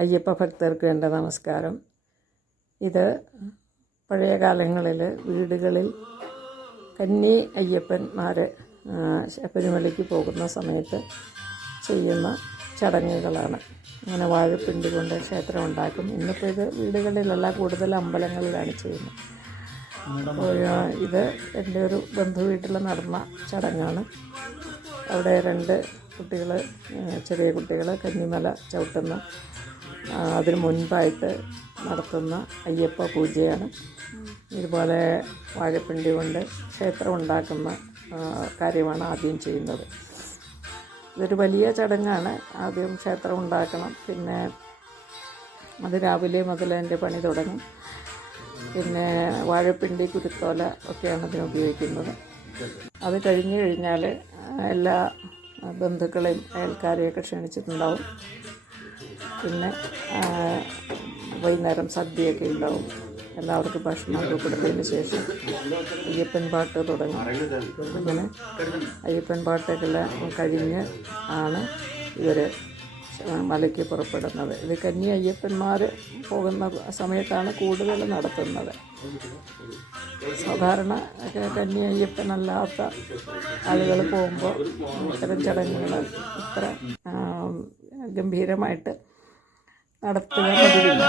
അയ്യപ്പ ഭക്തർക്ക് എൻ്റെ നമസ്കാരം. ഇത് പഴയ കാലങ്ങളിൽ വീടുകളിൽ കന്നി അയ്യപ്പന്മാർ ശബരിമലയ്ക്ക് പോകുന്ന സമയത്ത് ചെയ്യുന്ന ചടങ്ങുകളാണ്. അങ്ങനെ വാഴപ്പിണ്ടി കൊണ്ട് ക്ഷേത്രം ഉണ്ടാക്കും. ഇന്നിപ്പോൾ ഇത് വീടുകളിലല്ല, കൂടുതൽ അമ്പലങ്ങളിലാണ് ചെയ്യുന്നത്. ഇത് എൻ്റെ ഒരു ബന്ധു വീട്ടിൽ നടന്ന ചടങ്ങാണ്. അവിടെ 2 കുട്ടികൾ, ചെറിയ കുട്ടികൾ കന്നിമല ചവിട്ടുന്ന അതിന് മുൻപായിട്ട് നടത്തുന്ന അയ്യപ്പ പൂജയാണ്. ഇതുപോലെ വാഴപ്പിണ്ടി കൊണ്ട് ക്ഷേത്രം ഉണ്ടാക്കുന്ന കാര്യമാണ് ആദ്യം ചെയ്യുന്നത്. ഇതൊരു വലിയ ചടങ്ങാണ്. ആദ്യം ക്ഷേത്രം ഉണ്ടാക്കണം, പിന്നെ അത് രാവിലെ മുതൽ അതിൻ്റെ പണി തുടങ്ങും. പിന്നെ വാഴപ്പിണ്ടി, കുരുത്തോല ഒക്കെയാണ് അതിന് ഉപയോഗിക്കുന്നത്. അത് കഴിഞ്ഞ് കഴിഞ്ഞാൽ എല്ലാ ബന്ധുക്കളെയും അയൽക്കാരെയൊക്കെ ക്ഷണിച്ചിട്ടുണ്ടാവും. പിന്നെ വൈകുന്നേരം സദ്യയൊക്കെ ഉണ്ടാവും. എല്ലാവർക്കും ഭക്ഷണമൊക്കെ കൊടുത്തതിന് ശേഷം അയ്യപ്പൻ പാട്ട് തുടങ്ങും. അങ്ങനെ അയ്യപ്പൻ പാട്ടൊക്കെല്ലാം കഴിഞ്ഞ് ആണ് ഇവർ മലയ്ക്ക് പുറപ്പെടുന്നത്. ഇത് കന്നി അയ്യപ്പന്മാർ പോകുന്ന സമയത്താണ് കൂടുതൽ നടത്തുന്നത്. സാധാരണ കന്നി അയ്യപ്പനല്ലാത്ത ആളുകൾ പോകുമ്പോൾ ഇത്തരം ചടങ്ങുകൾ ഇത്ര ഗംഭീരമായിട്ട് നടത്തുക പതിവില്ല.